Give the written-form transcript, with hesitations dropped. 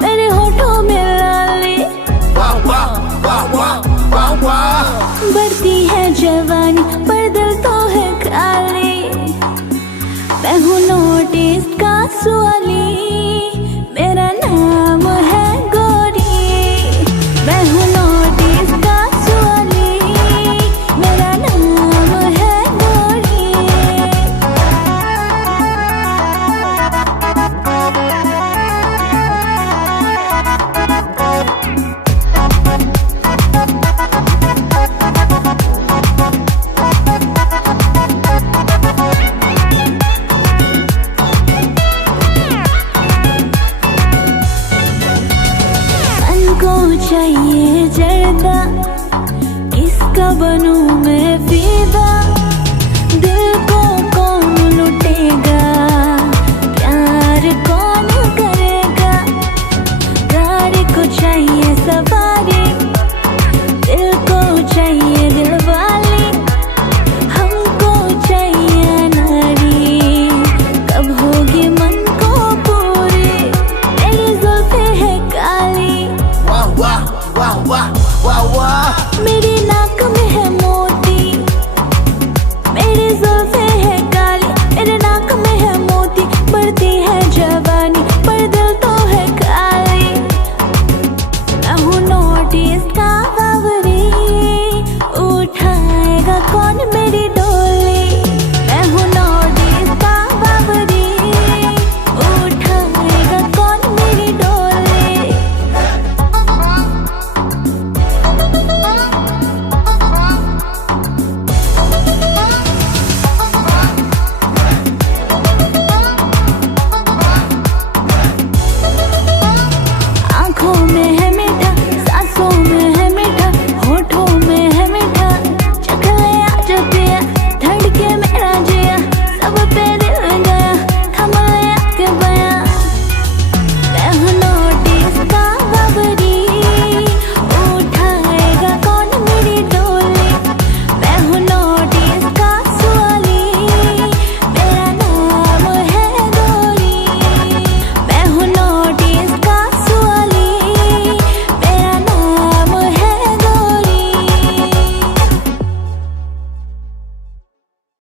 मेरे होठों में लाली, बढ़ती है जवानी पर दिल तो है खाली। मैं हूँ नॉर्थ ईस्ट का सुवाली, मेरा नाम है गोरी। मैं हूँ नॉर्थ ईस्ट का सुवाली, मेरा नाम है गोरी। को चाहिए जर्दा, इसका बनूं मैं